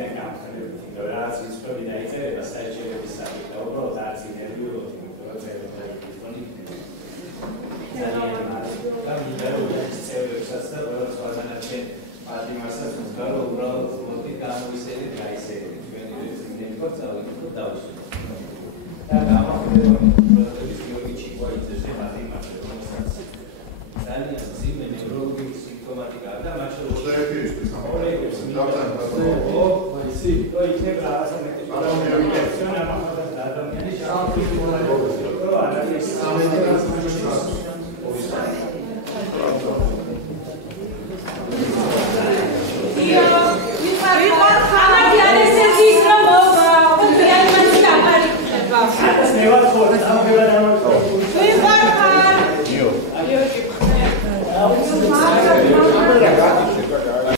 ძალიან გამხდები, რომ რაღაც ვისწრები დაიწერება საერთაშორისო საკითხი, უბრალოდ არც ინტერვიულობთ, პროცესებს და მინდა წევრებსაც და როგორც ვაზანაჩენ პატიმასაც ვთქვა, რომ უბრალოდ მოდი გამოისერეთ გაისერეთ. ჩვენი რეგიონი პორტალი თუ დავუსვით. და გამახდება პროდუქტის გიორგი ჩიკვაიძეს და პატიმასზე, რომელსაც ძალიან ძიმე ნევროლოგიის სიმპტომატიკა და მათ შორის Never thought,